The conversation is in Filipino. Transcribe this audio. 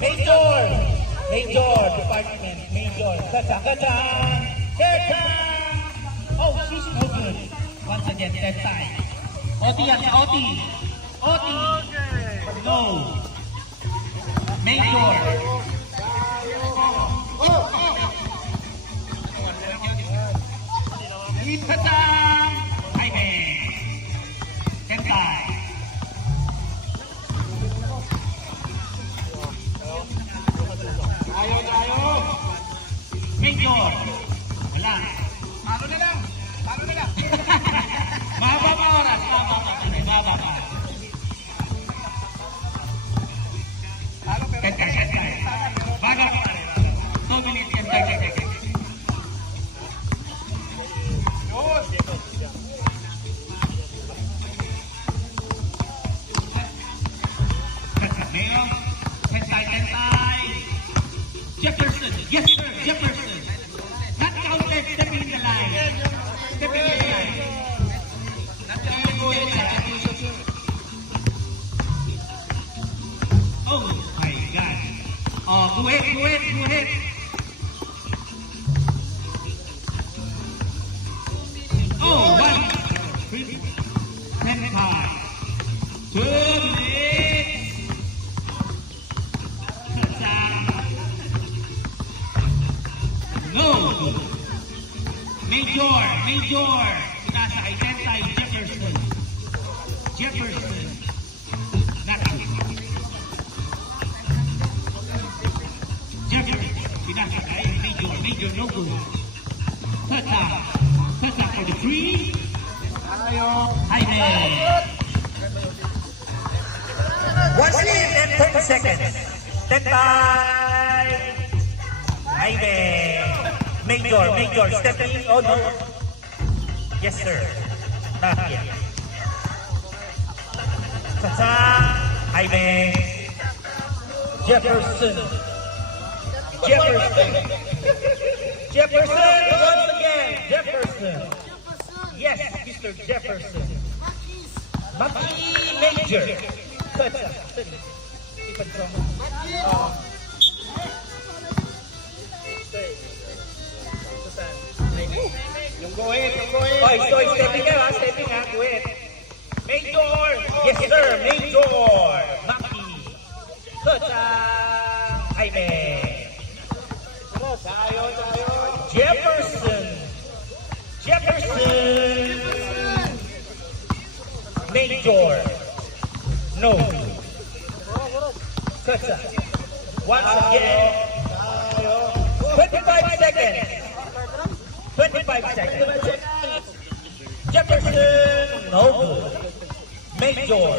Major. Major department. Major. Kacha. Oh, she's no good. Once again, that side. OT yan, OT. OT. No. Major. Kacha. Jaime. Sentai. Major. Wala. Palo na lang. Mahaba pa oras. Mahaba pa. Sentai. Baga. 2 minutes and 30 seconds. Mayo. Sentai. Jefferson. Yes, sir. Jefferson. Not counted. Stepping in the line. Stepping in the line. Oh my God. Oh, guhit. Oh, 1, 3, 10 time. 2 minutes. No. Major. Nasa Sentai Jefferson. Naka. Jefferson. Pinasa kay Major no good. Tata for the free. Jaime. 1 minute and 30 seconds. Sentai. Jaime. Major, stepping in. Oh no. Yes, sir. Not yet. Tata. Jaime. Jefferson. Once again. Jefferson. Yes, Mr. Jefferson. Maki Major. Tata. Yung guhit. Oy, stepping ha, guhit. Major! Yes, sir, Major! Maki! Kacha! Jaime! Jefferson! Major! No! Kacha! Once again! 25 seconds! 25 seconds. Jefferson, no good. Major.